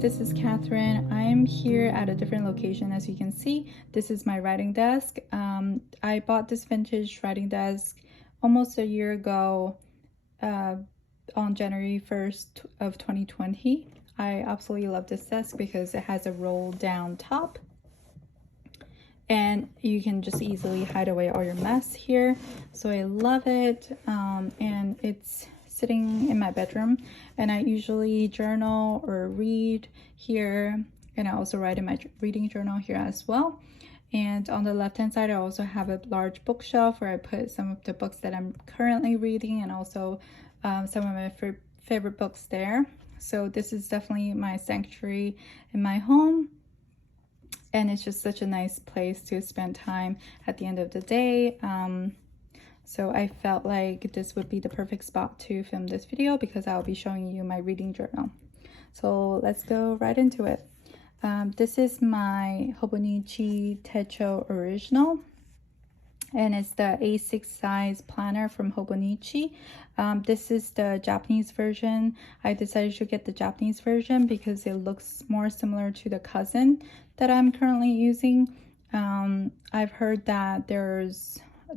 This is Catherine. I'm here at a different location. As you can see, this is my writing desk. I bought this vintage writing desk almost a year ago on January 1st of 2020. I absolutely love this desk because it has a roll down top and you can just easily hide away all your mess here. So I love it, and it's sitting in my bedroom, and I usually journal or read here, and I also write in my reading journal here as well. And on the left hand side, I also have a large bookshelf where I put some of the books that I'm currently reading, and also some of my favorite books there. So this is definitely my sanctuary in my home, and it's just such a nice place to spend time at the end of the day. So I felt like this would be the perfect spot to film this video because I'll be showing you my reading journal. So let's go right into it. This is my Hobonichi Techo original, and it's the A6 size planner from Hobonichi. This is the Japanese version. I decided to get the Japanese version because it looks more similar to the Cousin that I'm currently using. I've heard that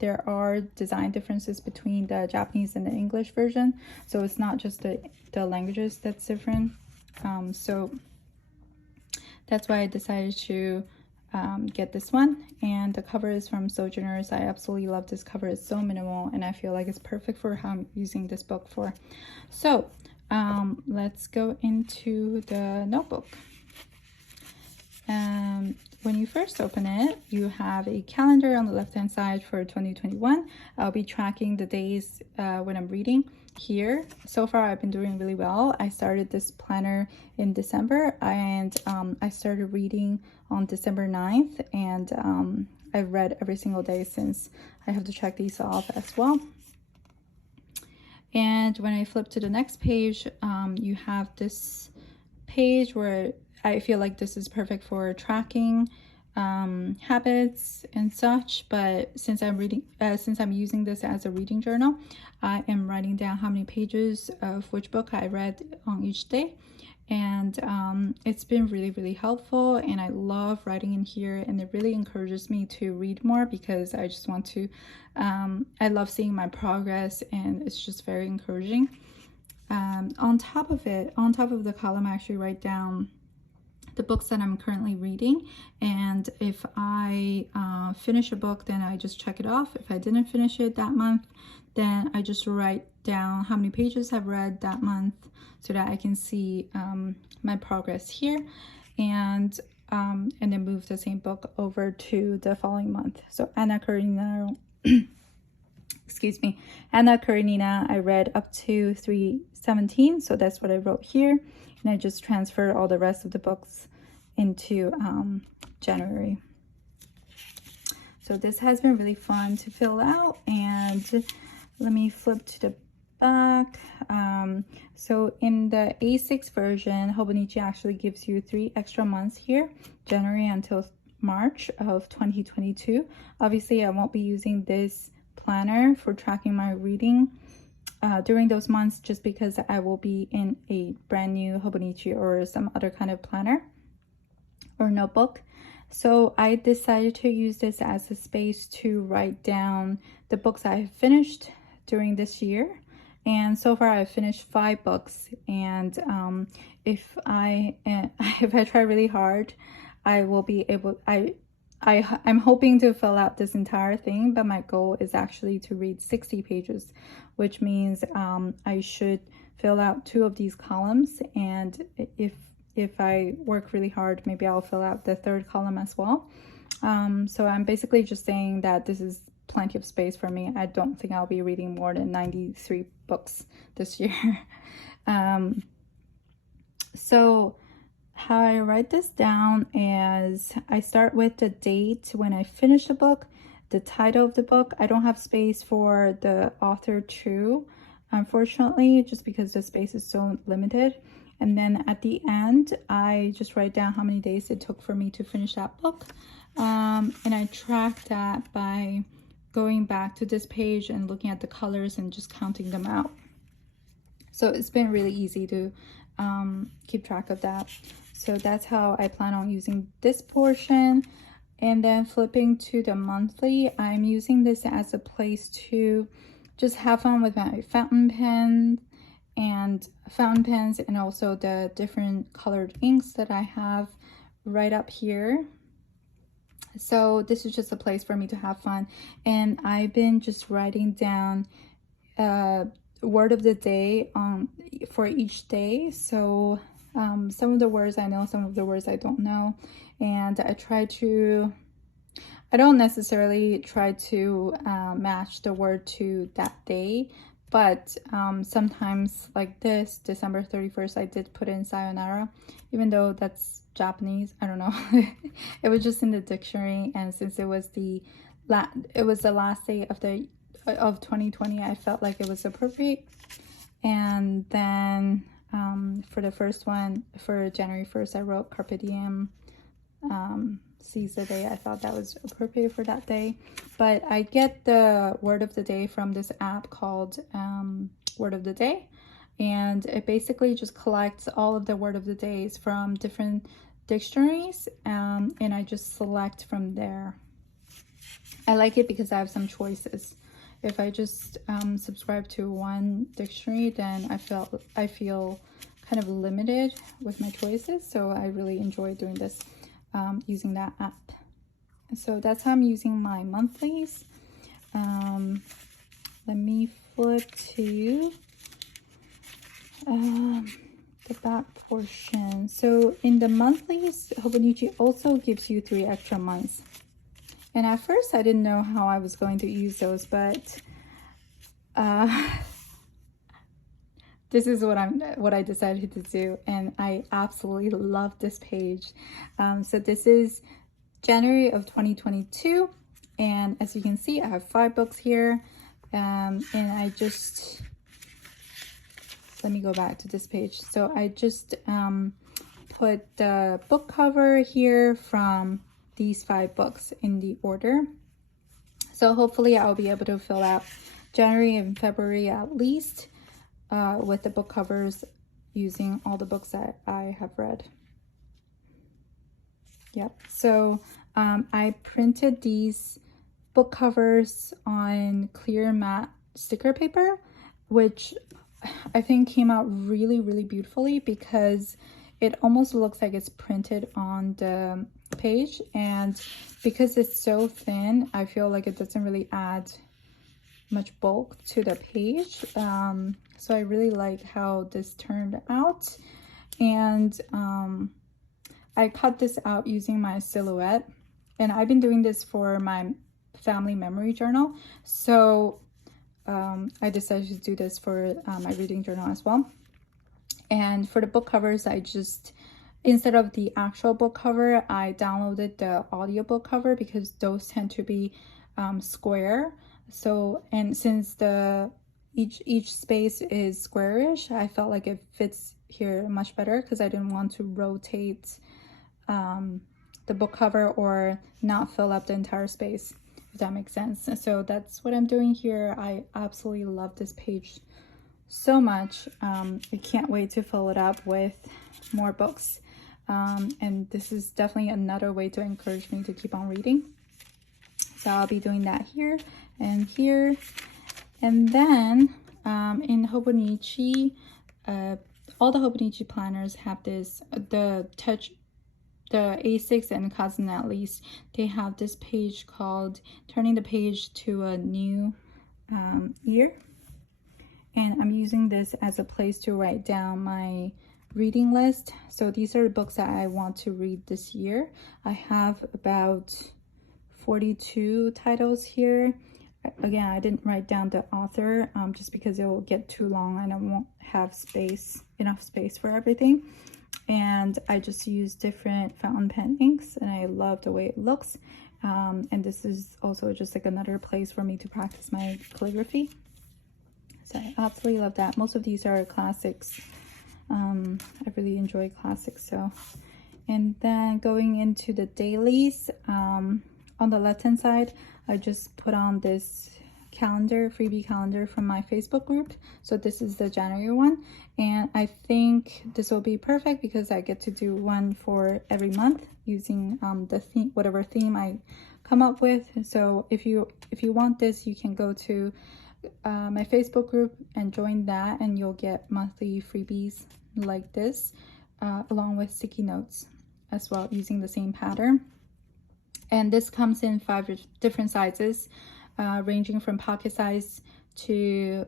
there are design differences between the Japanese and the English version, so it's not just the languages that's different. So that's why I decided to get this one, and the cover is from Sojourners. I absolutely love this cover. It's so minimal, and I feel like it's perfect for how I'm using this book for. So let's go into the notebook. When you first open it, you have a calendar on the left hand side for 2021. I'll be tracking the days when I'm reading here. So far I've been doing really well. I started this planner in December, and I started reading on December 9th, and I've read every single day since. I have to check these off as well. And when I flip to the next page, you have this page where I feel like this is perfect for tracking habits and such, but since I'm using this as a reading journal, I am writing down how many pages of which book I read on each day, and it's been really helpful, and I love writing in here, and it really encourages me to read more because I just want to I love seeing my progress, and it's just very encouraging. On top of the column, I actually write down the books that I'm currently reading, and if I finish a book, then I just check it off. If I didn't finish it that month, then I just write down how many pages I've read that month so that I can see my progress here, and then move the same book over to the following month. So Anna Karenina excuse me, Anna Karenina, I read up to 317, so that's what I wrote here. And I just transferred all the rest of the books into January. So this has been really fun to fill out, and let me flip to the back. So in the A6 version, Hobonichi actually gives you 3 extra months here, January until March of 2022. Obviously, I won't be using this planner for tracking my reading during those months, just because I will be in a brand new Hobonichi or some other kind of planner or notebook. So I decided to use this as a space to write down the books I have finished during this year. And so far I've finished 5 books, and if I try really hard, I will be able, I'm hoping to fill out this entire thing, but my goal is actually to read 60 pages, which means I should fill out 2 of these columns, and if I work really hard, maybe I'll fill out the 3rd column as well. So I'm basically just saying that this is plenty of space for me. I don't think I'll be reading more than 93 books this year. So how I write this down is I start with the date when I finish the book, the title of the book. I don't have space for the author too, unfortunately, just because the space is so limited. And then at the end, I just write down how many days it took for me to finish that book. And I track that by going back to this page and looking at the colors and just counting them out. So it's been really easy to keep track of that. So that's how I plan on using this portion. And then flipping to the monthly, I'm using this as a place to just have fun with my fountain pens and also the different colored inks that I have right up here. So this is just a place for me to have fun. And I've been just writing down word of the day for each day. So some of the words I know, some of the words I don't know, and I don't necessarily try to match the word to that day, but sometimes like this December 31st I did put in sayonara, even though that's Japanese. I don't know. It was just in the dictionary, and since it was the last day of 2020, I felt like it was appropriate. And then for the first one, for January 1st, I wrote Carpe Diem, seize the day. I thought that was appropriate for that day. But I get the word of the day from this app called Word of the Day, and it basically just collects all of the word of the days from different dictionaries, and I just select from there. I like it because I have some choices. If I just subscribe to one dictionary, then I feel kind of limited with my choices. So I really enjoy doing this using that app. So that's how I'm using my monthlies. Let me flip to the back portion. So in the monthlies, Hobonichi also gives you 3 extra months. And at first I didn't know how I was going to use those, but this is what I decided to do, and I absolutely love this page. So this is January of 2022, and as you can see, I have 5 books here, and I just, let me go back to this page. So I just put the book cover here from these 5 books in the order. So hopefully I'll be able to fill out January and February at least with the book covers using all the books that I have read. Yep. So I printed these book covers on clear matte sticker paper, which I think came out really, really beautifully because it almost looks like it's printed on the page, and because it's so thin, I feel like it doesn't really add much bulk to the page. So I really like how this turned out, and I cut this out using my silhouette, and I've been doing this for my family memory journal, so I decided to do this for my reading journal as well. And for the book covers, I just, instead of the actual book cover, I downloaded the audiobook cover because those tend to be square. So, and since each space is squarish, I felt like it fits here much better because I didn't want to rotate the book cover or not fill up the entire space, if that makes sense. So that's what I'm doing here. I absolutely love this page so much. I can't wait to fill it up with more books, and this is definitely another way to encourage me to keep on reading. So I'll be doing that here and here. And then in Hobonichi, all the Hobonichi planners have this, the A6 and Cousin at least, they have this page called Turning the Page to a New Year. And I'm using this as a place to write down my reading list. So these are the books that I want to read this year. I have about 42 titles here. Again, I didn't write down the author just because it will get too long and I won't have enough space for everything. and I just use different fountain pen inks, and I love the way it looks. And this is also just like another place for me to practice my calligraphy. So I absolutely love that. Most of these are classics. I really enjoy classics. So, and then going into the dailies, on the left hand side, I just put on this calendar, freebie calendar from my Facebook group. So this is the January one, and I think this will be perfect because I get to do one for every month using the theme, whatever theme I come up with. So if you want this, you can go to my Facebook group and join that, and you'll get monthly freebies like this, along with sticky notes as well, using the same pattern. And this comes in 5 different sizes, ranging from pocket size to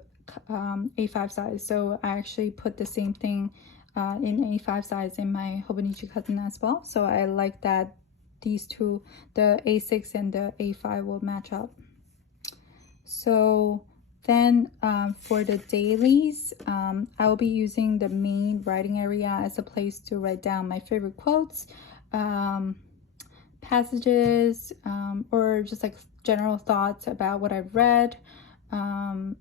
A5 size. So I actually put the same thing in A5 size in my Hobonichi Cousin as well. So I like that these two, the A6 and the A5, will match up. So then for the dailies, I will be using the main writing area as a place to write down my favorite quotes, passages, or just like general thoughts about what I've read, and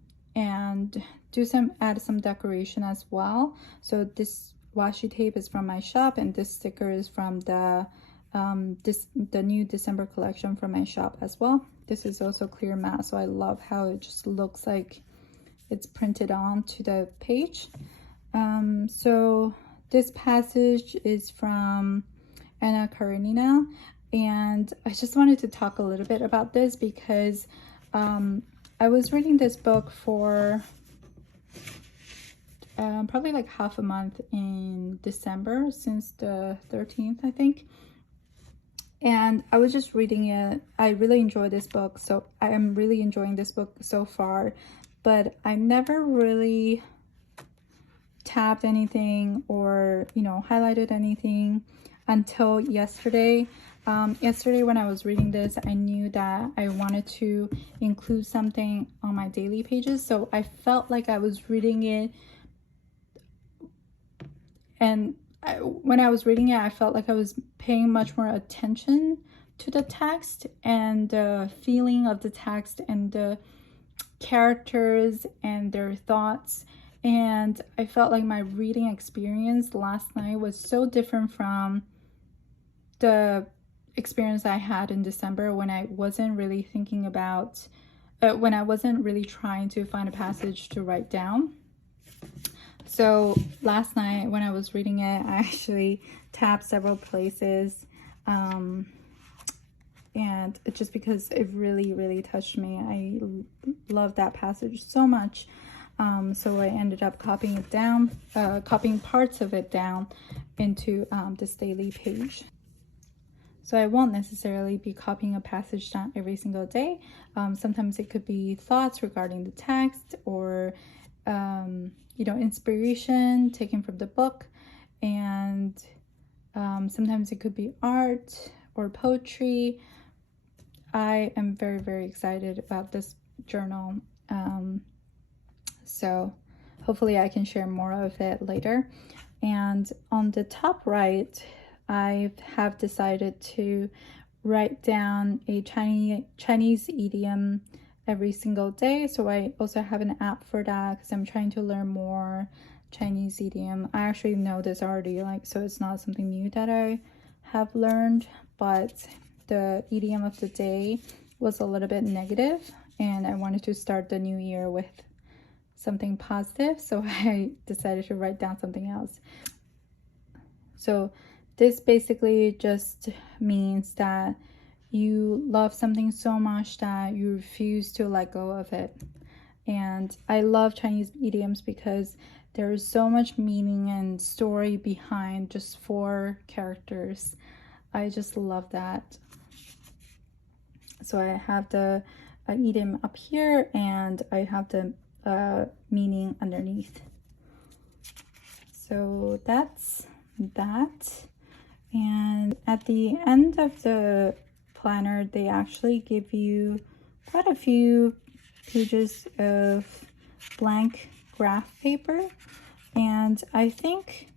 add some decoration as well. So this washi tape is from my shop, and this sticker is from the new December collection from my shop as well. This is also clear matte, so I love how it just looks like it's printed onto the page. So this passage is from Anna Karenina, and I just wanted to talk a little bit about this because I was reading this book for probably like half a month in December, since the 13th, I think. And I was just reading it. I really enjoyed this book, so I am really enjoying this book so far, but I never really tabbed anything or, you know, highlighted anything until yesterday. Yesterday when I was reading this, I knew that I wanted to include something on my daily pages, so I felt like I was reading it, and when I was reading it, I felt like I was paying much more attention to the text and the feeling of the text and the characters and their thoughts. And I felt like my reading experience last night was so different from the experience I had in December, when I wasn't really thinking about, when I wasn't really trying to find a passage to write down. So last night when I was reading it, I actually tapped several places, and just because it really touched me. I love that passage so much. So I ended up copying it down, copying parts of it down into this daily page. So I won't necessarily be copying a passage down every single day. Sometimes it could be thoughts regarding the text, or you know, inspiration taken from the book, and sometimes it could be art or poetry. I am very excited about this journal, so hopefully I can share more of it later. And on the top right, I have decided to write down a Chinese idiom every single day. So I also have an app for that because I'm trying to learn more Chinese idiom. I actually know this already, like, so it's not something new that I have learned, but the idiom of the day was a little bit negative, and I wanted to start the new year with something positive, so I decided to write down something else. So this basically just means that you love something so much that you refuse to let go of it. And I love Chinese idioms because there is so much meaning and story behind just 4 characters. I just love that. So I have the idiom up here, and I have the meaning underneath. So that's that. And at the end of the planner, they actually give you quite a few pages of blank graph paper, and I think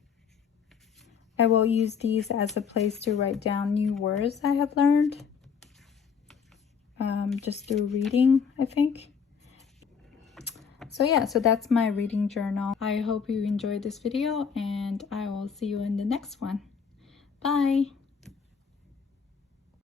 I will use these as a place to write down new words I have learned. Just through reading, I think. So yeah, so that's my reading journal. I hope you enjoyed this video, and I will see you in the next one. Bye!